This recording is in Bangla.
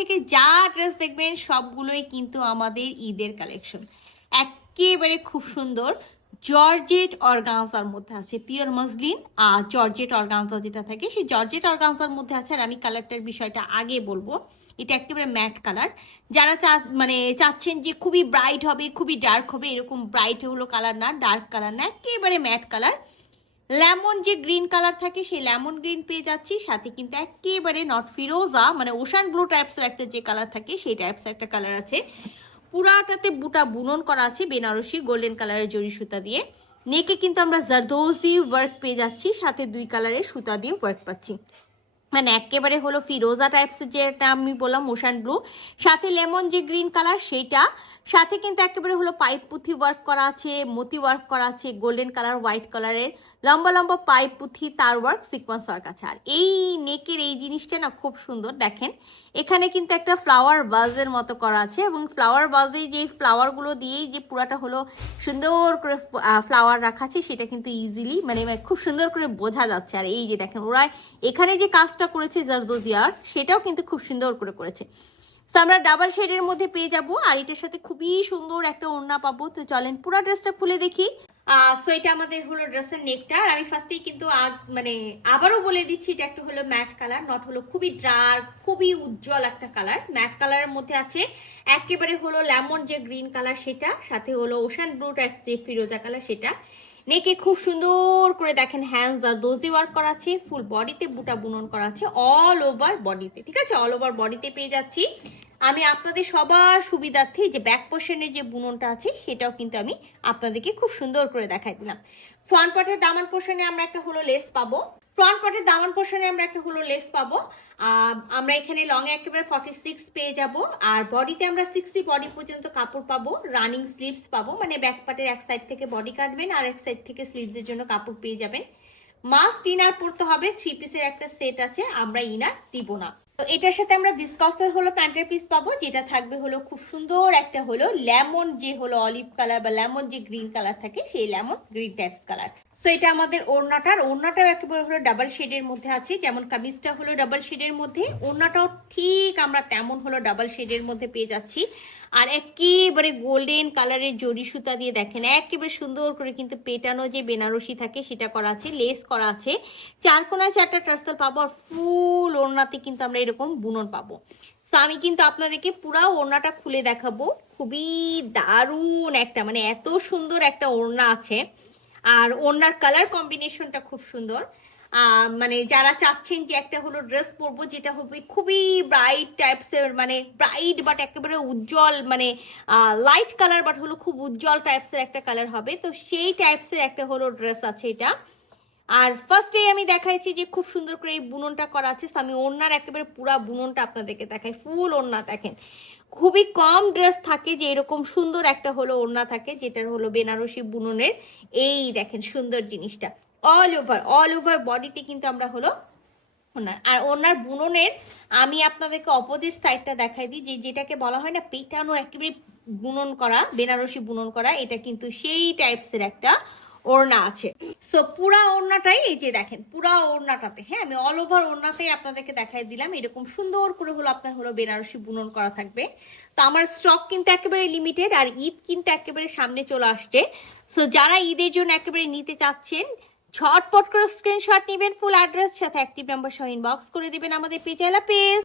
থেকে যা ড্রেস দেখবেন সবগুলোই কিন্তু আমাদের ঈদের কালেকশন। একেবারে খুব সুন্দর জর্জেট অর্গানজার মধ্যে আছে, পিওর মসলিন আর জর্জেট অর্গানজা যেটা থাকে সেই জর্জেট অর্গানজার মধ্যে আছে। আর আমি কালারটার বিষয়টা আগে বলবো, এটা একেবারে ম্যাট কালার। যারা চাচ্ছেন যে খুবই ব্রাইট হবে, খুবই ডার্ক হবে, এরকম ব্রাইট হলো কালার না, ডার্ক কালার না, একেবারে ম্যাট কালার। লেমন যে গ্রিন কালার থাকে সেই লেমন গ্রিন পেয়ে যাচ্ছি, সাথে কিন্তু একেবারে নট ফিরোজা মানে ওশান ব্লু টাইপসের একটা যে কালার থাকে সেই টাইপসের একটা কালার আছে। পুরাটাতে বুটা বুনন করা আছে বেনারসি গোল্ডেন কালারের জরি সুতা দিয়ে। নেকে কিন্তু আমরা জারদোজি ওয়ার্ক পেয়ে যাচ্ছি, সাথে 2 কালারের সুতা দিয়ে ওয়ার্ক পাচ্ছি। মানে একেবারে হলো ফিরোজা টাইপসের যেটা আমি বললাম ওশান ব্লু, সাথে লেমন যে গ্রিন কালার সেইটা, সাথে কিন্তু একেবারে হলো পাইপ পুঁথি ওয়ার্ক করা আছে, মতি ওয়ার্ক করা আছে, গোল্ডেন কালার হোয়াইট কালারের লম্বা লম্বা পাইপ পুঁথি তার ওয়ার্ক সিকোয়েন্স ওয়ার্ক আছে। আর এই নেকের এই জিনিসটা না খুব সুন্দর, দেখেন এখানে কিন্তু একটা ফ্লাওয়ার বাজের মতো করা আছে, এবং ফ্লাওয়ার বাজে যে ফ্লাওয়ারগুলো দিয়েই যে পুরাটা হলো সুন্দর করে ফ্লাওয়ার রাখা আছে সেটা কিন্তু ইজিলি মানে খুব সুন্দর করে বোঝা যাচ্ছে। আর এই যে দেখেন ওরা এখানে যে কাজটা করেছে জারদোজিয়ার সেটাও কিন্তু খুব সুন্দর করে করেছে। তো আমরা ডাবল শেডের মধ্যে পেয়ে যাব, আর এটার সাথে খুবই সুন্দর একটা ওড়না পাবো। তো চলেন পুরো ড্রেসটা খুলে দেখি। সো এটা আমাদের হলো ড্রেসের নেকটা। আর আমি ফার্স্টেই কিন্তু মানে আবারও বলে দিচ্ছি এটা একটা হলো ম্যাট কালার, নট হলো খুবই ডার্ক, খুবই উজ্জ্বল একটা কালার। ম্যাট কালারের মধ্যে আছে একেবারে হলো লেমন যে গ্রিন কালার সেটা, সাথে হলো ওশান ব্লু টাইপ যে ফিরোজা কালার সেটা। নেকে খুব সুন্দর করে দেখেন হ্যান্ডস আর দোজি ওয়ার্ক করা আছে, ফুল বডিতে বুটা বুনন করা আছে অল ওভার বডিতে, ঠিক আছে, অল ওভার বডিতে পেয়ে যাচ্ছি। আমি আপনাদের সবার সুবিধার্থে যে ব্যাক পোর্শনের যে বুননটা আছে সেটাও কিন্তু আমি আপনাদেরকে খুব সুন্দর করে দেখাই দিলাম। ফ্রন্ট পার্টের দামান পোর্শনে আমরা একটা হলো লেস পাবো, ফ্রন্ট পার্টের দামান পোর্শনে আমরা একটা হলো লেস পাবো। আমরা এখানে লং একেবারে 46 পেয়ে যাব, আর বডিতে আমরা 60 বডি পর্যন্ত কাপড় পাবো, রানিং স্লিভস পাবো, মানে ব্যাক পার্টের এক সাইড থেকে বডি কাটবেন আর এক সাইড থেকে স্লিভসের জন্য কাপড় পেয়ে যাবেন। মাস্ট ইনার পরতে হবে, 3 পিসের একটা সেট আছে, আমরা ইনার দিব না। তো এটার সাথে আমরা বিসকসের হলো প্যান্টের পিস পাবো, যেটা থাকবে হলো খুব সুন্দর একটা হলো লেমন যে হলো অলিভ কালার বা লেমন যে গ্রিন কালার থাকে সেই lemon green types colour. So এটা আমাদের ওড়নাটাও একেবারে হলো ডাবল শেডের মধ্যে আছে, যেমন কামিজটা হলো ডাবল শেডের মধ্যে, ওড়নাটাও ঠিক আমরা তেমন হলো ডাবল শেডের মধ্যে পেয়ে যাচ্ছি। আর একেবারে গোল্ডেন কালারের জরি সুতা দিয়ে দেখেন একেবারে সুন্দর করে কিন্তু পেটানো যে বেনারসি থাকে সেটা করা আছে, লেস করা আছে, 4 কোণায় 4টা টার্সেল পাবো, আর ফুল ওড়নাতে কিন্তু আমরা এরকম বুনন পাবো। তো আমি কিন্তু আপনাদেরকে পুরো ওড়নাটা খুলে দেখাবো, খুবই দারুণ একটা মানে এত সুন্দর একটা ওড়না আছে, আর ওড়নার কালার কম্বিনেশনটা খুব সুন্দর। মানে যারা চাচ্ছেন যে একটা হলো ড্রেস পরবো যেটা হবে খুবই ব্রাইট টাইপসের, মানে ব্রাইট বাট একেবারে উজ্জ্বল, মানে লাইট কালার বাট হলো খুব উজ্জ্বল টাইপসের একটা কালার হবে, তো সেই টাইপসের একটা হলো ড্রেস আছে এটা। আর ফার্স্টে আমি দেখাইছি যে খুব সুন্দর করে এই বুননটা করা আছে, আমি ওড়নার একেবারে পুরা বুননটা আপনাদেরকে দেখাই, ফুল ওড়না দেখেন। খুবই কম ড্রেস থাকে যে এরকম সুন্দর একটা হলো ওড়না থাকে যেটার হলো বেনারসি বুননের, এই দেখেন সুন্দর জিনিসটা অল ওভার বডিতে কিন্তু আমরা হলো ওনার। আর ওনার বুননের আমি আপনাদেরকে অপোজিট সাইডটা দেখাই দিই, যে যেটাকে বলা হয় না পেটানো একেবারে বুনন করা, বেনারসি বুনন করা, এটা কিন্তু সেই টাইপসের একটা ওড়না আছে। সো পুরা ওড়নাটাই এই যে দেখেন পুরা ওড়নাটাতে, হ্যাঁ আমি অল ওভার ওড়নাতেই আপনাদেরকে দেখাই দিলাম, এরকম সুন্দর করে হলো আপনার হলো বেনারসি বুনন করা থাকবে। তো আমার স্টক কিন্তু একেবারে লিমিটেড, আর ঈদ কিন্তু একেবারে সামনে চলে আসছে। সো যারা ঈদের জন্য একেবারে নিতে চাচ্ছেন ঝটপট করে স্ক্রিনশট নেবেন, ফুল অ্যাড্রেস সাথে অ্যাক্টিভ নাম্বার সহ ইনবক্স করে দিবেন আমাদের পেজে। পেজ